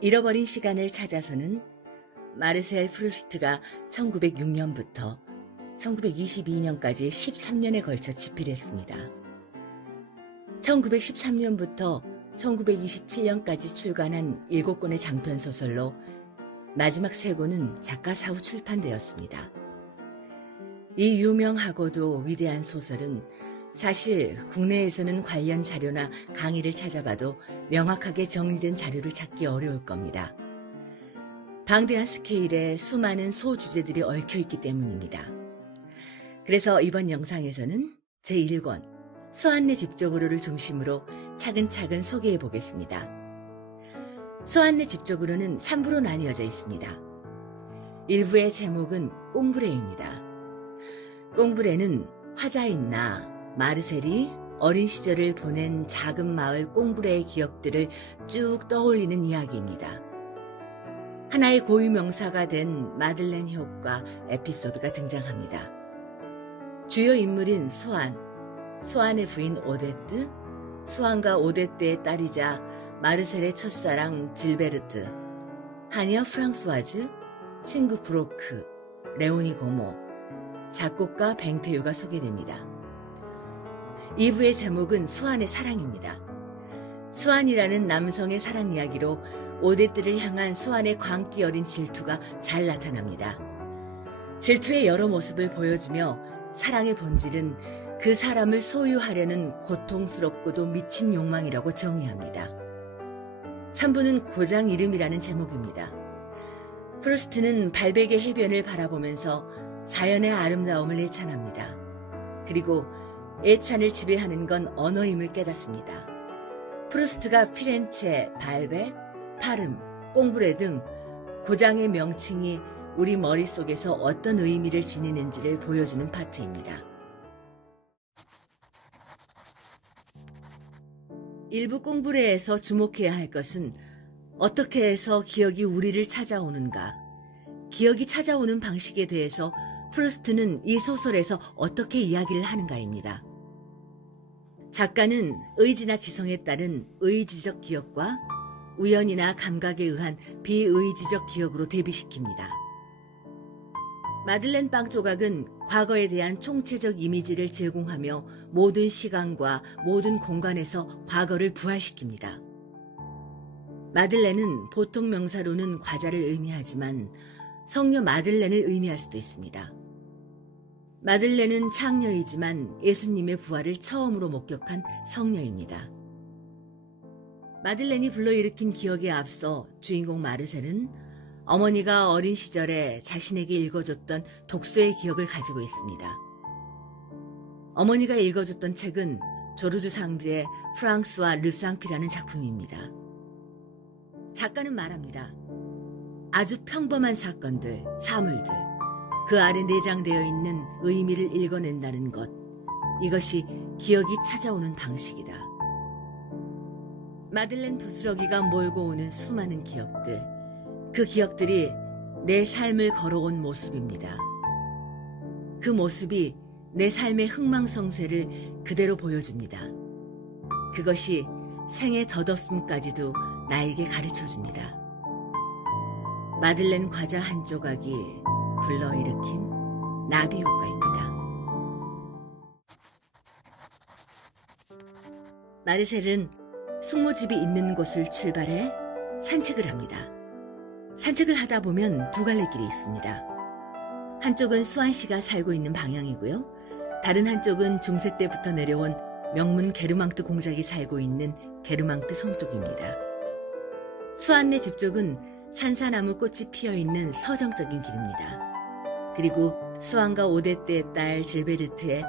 잃어버린 시간을 찾아서는 마르셀 프루스트가 1906년부터 1922년까지 13년에 걸쳐 집필했습니다. 1913년부터 1927년까지 출간한 7권의 장편소설로 마지막 3권은 작가 사후 출판되었습니다. 이 유명하고도 위대한 소설은 사실 국내에서는 관련 자료나 강의를 찾아봐도 명확하게 정리된 자료를 찾기 어려울 겁니다. 방대한 스케일에 수많은 소주제들이 얽혀있기 때문입니다. 그래서 이번 영상에서는 제1권 서안내 집적으로를 중심으로 차근차근 소개해 보겠습니다. 서안내 집적으로는 3부로 나뉘어져 있습니다. 1부의 제목은 꽁브레입니다. 꽁브레는 화자인 나 마르셀이 어린 시절을 보낸 작은 마을 꽁브레의 기억들을 쭉 떠올리는 이야기입니다. 하나의 고유명사가 된 마들렌 효과 에피소드가 등장합니다. 주요 인물인 수안의 부인 오데트, 수안과 오데트의 딸이자 마르셀의 첫사랑 질베르트, 하니어 프랑스와즈, 친구 브로크, 레오니 고모, 작곡가 뱅테유가 소개됩니다. 2부의 제목은 수안의 사랑입니다. 수안이라는 남성의 사랑 이야기로 오데트를 향한 수안의 광기 어린 질투가 잘 나타납니다. 질투의 여러 모습을 보여주며 사랑의 본질은 그 사람을 소유하려는 고통스럽고도 미친 욕망이라고 정의합니다. 3부는 고장 이름이라는 제목입니다. 프루스트는 발베개 해변을 바라보면서 자연의 아름다움을 애찬합니다. 그리고 애찬을 지배하는 건 언어임을 깨닫습니다. 프루스트가 피렌체, 발벡, 파름, 꽁브레 등 고장의 명칭이 우리 머릿속에서 어떤 의미를 지니는지를 보여주는 파트입니다. 일부 꽁브레에서 주목해야 할 것은 어떻게 해서 기억이 우리를 찾아오는가, 기억이 찾아오는 방식에 대해서 프루스트는 이 소설에서 어떻게 이야기를 하는가입니다. 작가는 의지나 지성에 따른 의지적 기억과 우연이나 감각에 의한 비의지적 기억으로 대비시킵니다. 마들렌 빵 조각은 과거에 대한 총체적 이미지를 제공하며 모든 시간과 모든 공간에서 과거를 부활시킵니다. 마들렌은 보통 명사로는 과자를 의미하지만 성녀 마들렌을 의미할 수도 있습니다. 마들렌은 창녀이지만 예수님의 부활을 처음으로 목격한 성녀입니다. 마들렌이 불러일으킨 기억에 앞서 주인공 마르셀은 어머니가 어린 시절에 자신에게 읽어줬던 독서의 기억을 가지고 있습니다. 어머니가 읽어줬던 책은 조르주 상드의 프랑스와 르상피라는 작품입니다. 작가는 말합니다. 아주 평범한 사건들, 사물들, 그 아래 내장되어 있는 의미를 읽어낸다는 것, 이것이 기억이 찾아오는 방식이다. 마들렌 부스러기가 몰고 오는 수많은 기억들, 그 기억들이 내 삶을 걸어온 모습입니다. 그 모습이 내 삶의 흥망성쇠를 그대로 보여줍니다. 그것이 생의 덧없음까지도 나에게 가르쳐줍니다. 마들렌 과자 한 조각이 불러일으킨 나비 효과입니다. 마르셀은 숙모집이 있는 곳을 출발해 산책을 합니다. 산책을 하다 보면 두 갈래 길이 있습니다. 한쪽은 수안 씨가 살고 있는 방향이고요. 다른 한쪽은 중세 때부터 내려온 명문 게르망트 공작이 살고 있는 게르망트 성 쪽입니다. 수안내 집 쪽은 산사나무 꽃이 피어있는 서정적인 길입니다. 그리고 수안과 오데트의 딸 질베르트의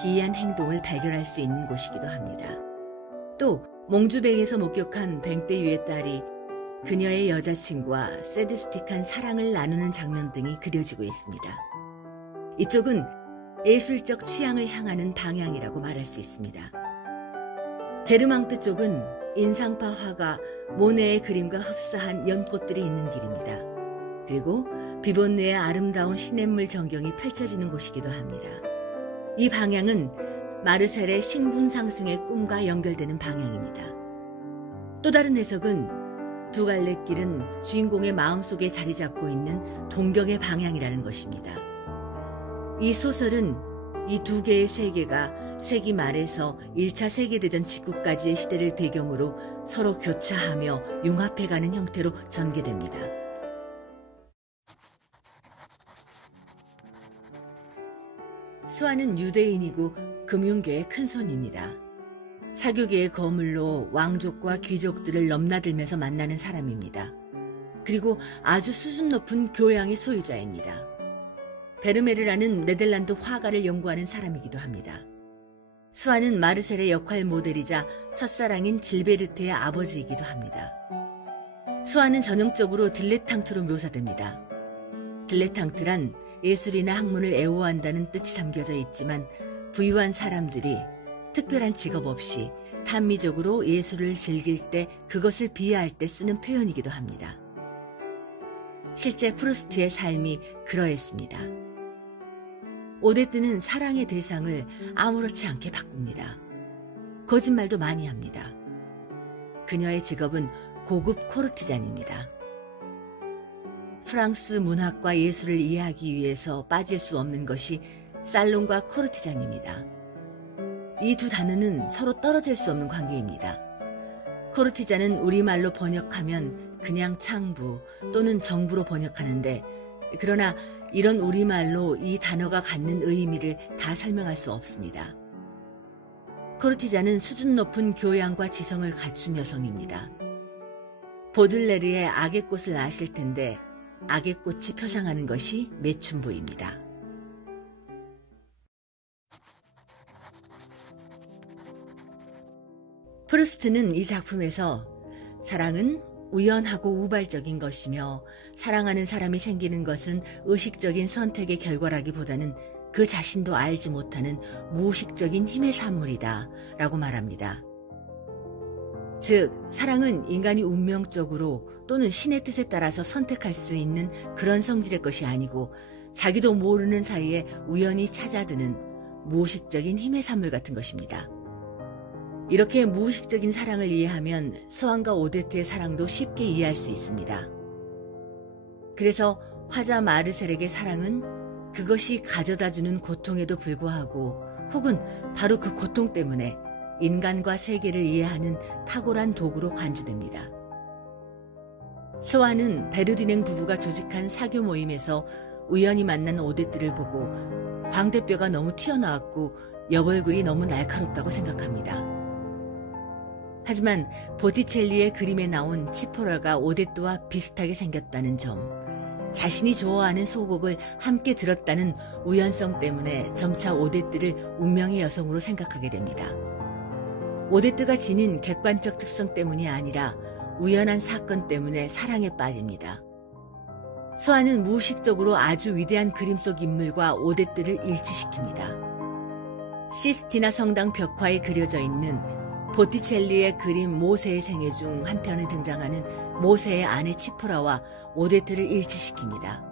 기이한 행동을 발견할 수 있는 곳이기도 합니다. 또 몽주뱅에서 목격한 뱅떼유의 딸이 그녀의 여자친구와 세디스틱한 사랑을 나누는 장면 등이 그려지고 있습니다. 이쪽은 예술적 취향을 향하는 방향이라고 말할 수 있습니다. 게르망트 쪽은 인상파 화가 모네의 그림과 흡사한 연꽃들이 있는 길입니다. 그리고 비본느의 아름다운 시냇물 전경이 펼쳐지는 곳이기도 합니다. 이 방향은 마르셀의 신분 상승의 꿈과 연결되는 방향입니다. 또 다른 해석은 두 갈래 길은 주인공의 마음속에 자리 잡고 있는 동경의 방향이라는 것입니다. 이 소설은 이 두 개의 세계가 세기 말에서 1차 세계대전 직후까지의 시대를 배경으로 서로 교차하며 융합해가는 형태로 전개됩니다. 수아는 유대인이고 금융계의 큰손입니다. 사교계의 거물로 왕족과 귀족들을 넘나들면서 만나는 사람입니다. 그리고 아주 수준 높은 교양의 소유자입니다. 베르메르라는 네덜란드 화가를 연구하는 사람이기도 합니다. 수아는 마르셀의 역할 모델이자 첫사랑인 질베르트의 아버지이기도 합니다. 수아는 전형적으로 딜레탕트로 묘사됩니다. 딜레탕트란 예술이나 학문을 애호한다는 뜻이 담겨져 있지만 부유한 사람들이 특별한 직업 없이 탄미적으로 예술을 즐길 때 그것을 비하할 때 쓰는 표현이기도 합니다. 실제 프루스트의 삶이 그러했습니다. 오데트는 사랑의 대상을 아무렇지 않게 바꿉니다. 거짓말도 많이 합니다. 그녀의 직업은 고급 코르티잔입니다. 프랑스 문학과 예술을 이해하기 위해서 빠질 수 없는 것이 살롱과 코르티잔입니다. 이 두 단어는 서로 떨어질 수 없는 관계입니다. 코르티잔은 우리말로 번역하면 그냥 창부 또는 정부로 번역하는데, 그러나 이런 우리말로 이 단어가 갖는 의미를 다 설명할 수 없습니다. 코르티잔은 수준 높은 교양과 지성을 갖춘 여성입니다. 보들레르의 악의 꽃을 아실 텐데 악의 꽃이 표상하는 것이 매춘부입니다. 프루스트는 이 작품에서 사랑은 우연하고 우발적인 것이며 사랑하는 사람이 생기는 것은 의식적인 선택의 결과라기보다는 그 자신도 알지 못하는 무의식적인 힘의 산물이다 라고 말합니다. 즉, 사랑은 인간이 운명적으로 또는 신의 뜻에 따라서 선택할 수 있는 그런 성질의 것이 아니고 자기도 모르는 사이에 우연히 찾아드는 무의식적인 힘의 산물 같은 것입니다. 이렇게 무의식적인 사랑을 이해하면 스완과 오데트의 사랑도 쉽게 이해할 수 있습니다. 그래서 화자 마르셀에게 사랑은 그것이 가져다주는 고통에도 불구하고 혹은 바로 그 고통 때문에 인간과 세계를 이해하는 탁월한 도구로 간주됩니다. 스완은 베르디냉 부부가 조직한 사교 모임에서 우연히 만난 오데트를 보고 광대뼈가 너무 튀어나왔고 옆얼굴이 너무 날카롭다고 생각합니다. 하지만 보티첼리의 그림에 나온 치포라가 오데트와 비슷하게 생겼다는 점, 자신이 좋아하는 소곡을 함께 들었다는 우연성 때문에 점차 오데트를 운명의 여성으로 생각하게 됩니다. 오데트가 지닌 객관적 특성 때문이 아니라 우연한 사건 때문에 사랑에 빠집니다. 스완은 무의식적으로 아주 위대한 그림 속 인물과 오데트를 일치시킵니다. 시스티나 성당 벽화에 그려져 있는 보티첼리의 그림 모세의 생애 중 한 편에 등장하는 모세의 아내 치포라와 오데트를 일치시킵니다.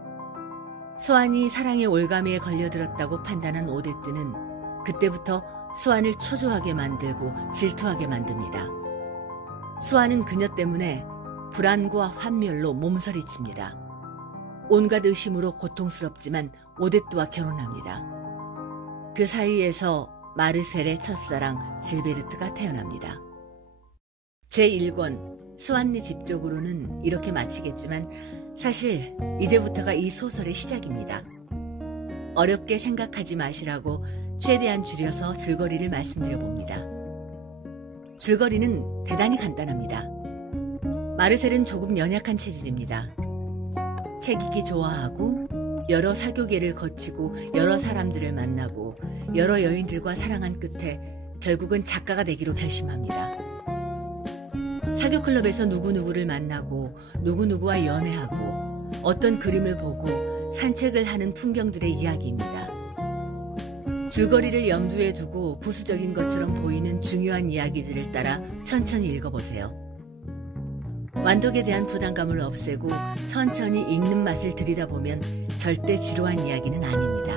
스완이 사랑의 올가미에 걸려들었다고 판단한 오데트는 그때부터 스완을 초조하게 만들고 질투하게 만듭니다. 스완은 그녀 때문에 불안과 환멸로 몸서리칩니다. 온갖 의심으로 고통스럽지만 오데트와 결혼합니다. 그 사이에서 마르셀의 첫사랑 질베르트가 태어납니다. 제1권 스완네 집적으로는 이렇게 마치겠지만 사실 이제부터가 이 소설의 시작입니다. 어렵게 생각하지 마시라고 최대한 줄여서 줄거리를 말씀드려봅니다. 줄거리는 대단히 간단합니다. 마르셀은 조금 연약한 체질입니다. 책 읽기 좋아하고 여러 사교계를 거치고 여러 사람들을 만나고 여러 여인들과 사랑한 끝에 결국은 작가가 되기로 결심합니다. 사교클럽에서 누구누구를 만나고 누구누구와 연애하고 어떤 그림을 보고 산책을 하는 풍경들의 이야기입니다. 줄거리를 염두에 두고 부수적인 것처럼 보이는 중요한 이야기들을 따라 천천히 읽어보세요. 완독에 대한 부담감을 없애고 천천히 읽는 맛을 들이다보면 절대 지루한 이야기는 아닙니다.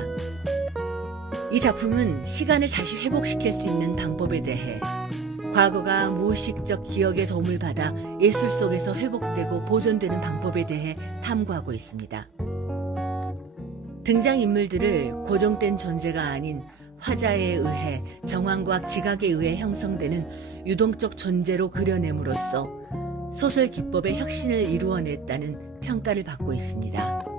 이 작품은 시간을 다시 회복시킬 수 있는 방법에 대해, 과거가 무의식적 기억의 도움을 받아 예술 속에서 회복되고 보존되는 방법에 대해 탐구하고 있습니다. 등장인물들을 고정된 존재가 아닌 화자에 의해, 정황과 지각에 의해 형성되는 유동적 존재로 그려냄으로써 소설 기법의 혁신을 이루어냈다는 평가를 받고 있습니다.